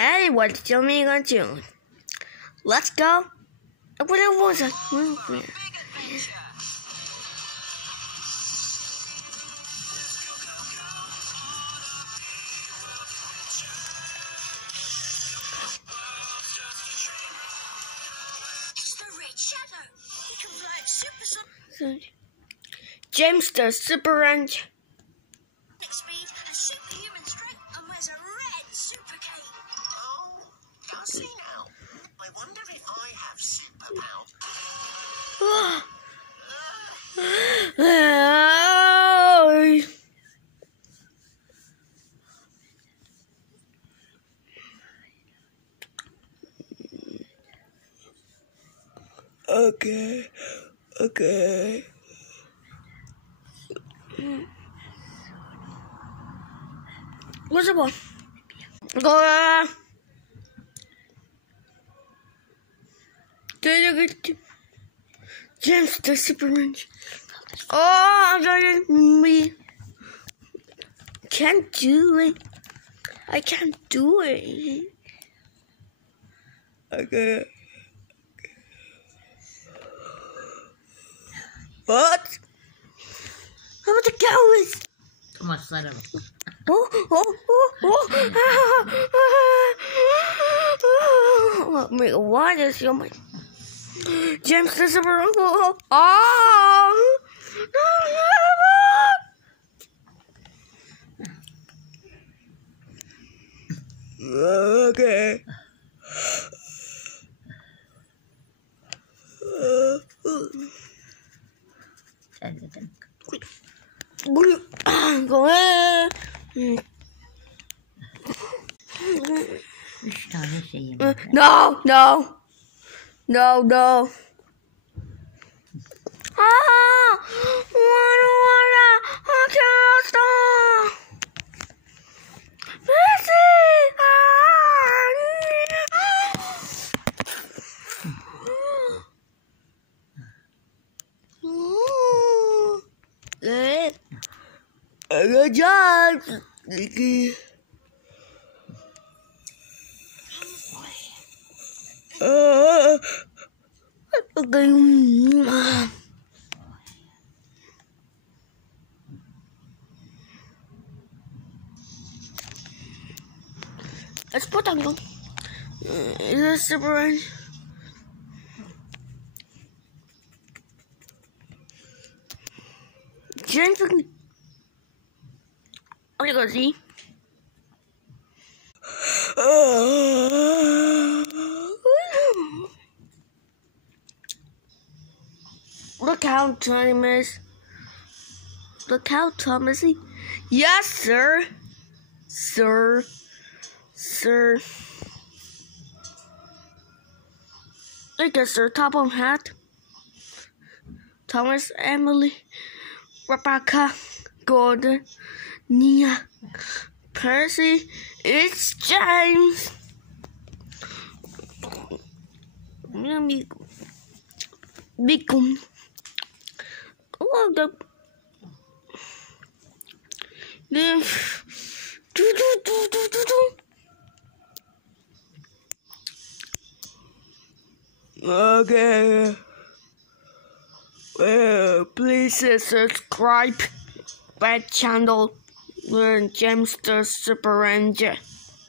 Hey, what's Jimmy gonna do? Let's go. What it was a movie. James the Super Ranger. Speed, a superhuman strength, and wears a red super cape. Oh, I see now. I wonder if I have superpowers. Okay. What's the one? Go. James the Super Ranger. Oh, me. Can't do it. I can't do it. Okay. What? How about the cows? Too much cider. Why is your mind? James the Super Ranger. Okay. Go ahead. No. I can't stop. Good job, Nikki. Let's put on go. Is this Super Ranger? James, I'm gonna go see. Look how time is. Look how time is he? Yes, sir. Sir. Look at Sir Top on hat. Thomas, Emily, Rebecca, Gordon, Nia, Percy, it's James. Big Okay. Well, please subscribe my channel. Learn James the Super Ranger.